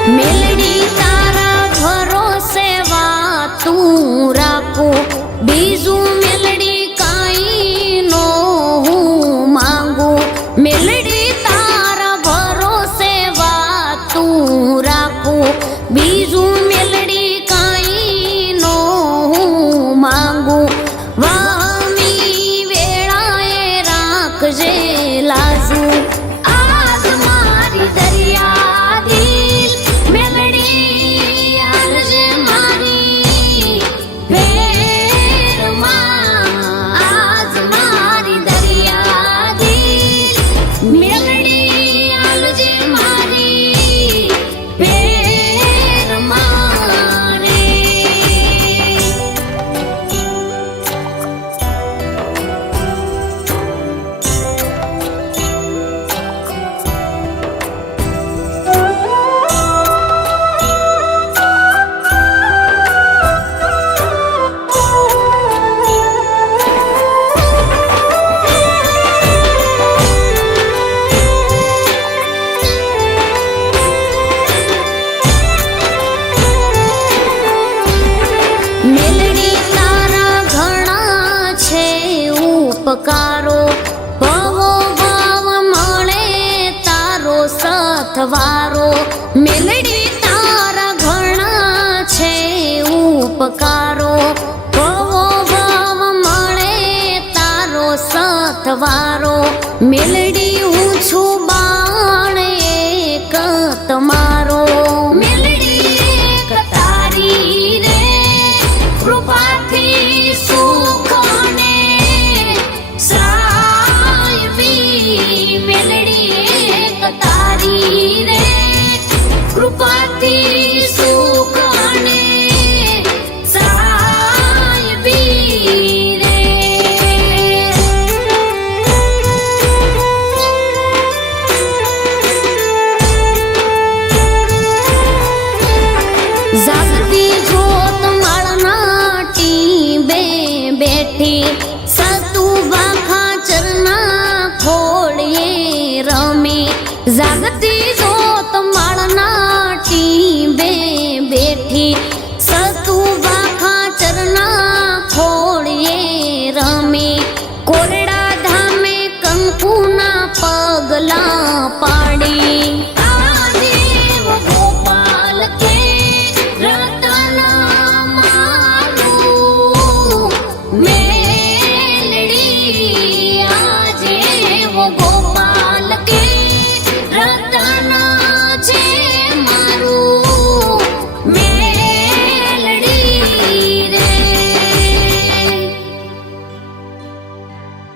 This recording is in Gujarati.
મેલડી તારા ભરોસે વાતું રાખું, બીજું મેલડી કાંઈ નો હું માંગુ. મેલડી તારા ભરોસે વાતું રાખું, બીજું મેલડી કાંઈ નો હું માંગુ. વામી વેળાએ રાખજે લાજુ, આજ મારી દરિયા દિલ મેલડી આલજે મારી ભેરમાં. આજ મારી દરિયા દિલ મેલડી આલજે મારી ભેરમાં રે. મેલડી તારા ઘણા છે ઉપકારો, ભવો ભાવ મળે તારો સથવારો. મેલડી તારા ઘણા છે ઉપકારો, ભવો ભાવ મળે તારો સથવારો. મેલડી હું છું બાણ એક તમારો, મેલડી એક તારી રે. કૃપાથી સુખને સાયવી, મેલડી એક તારી રે. કૃપાથી સુખને સાયવી રે. જાગતી જોત માળના ટીંબે બેઠી, સતુભા ખાચરના ખોળીએ રમી. જાગતી જોત માળના ટીંબે બેઠી, સતુભા ખાચરના ખોળીએ રમી. કોરડા ધામે કંકુના પગલા પા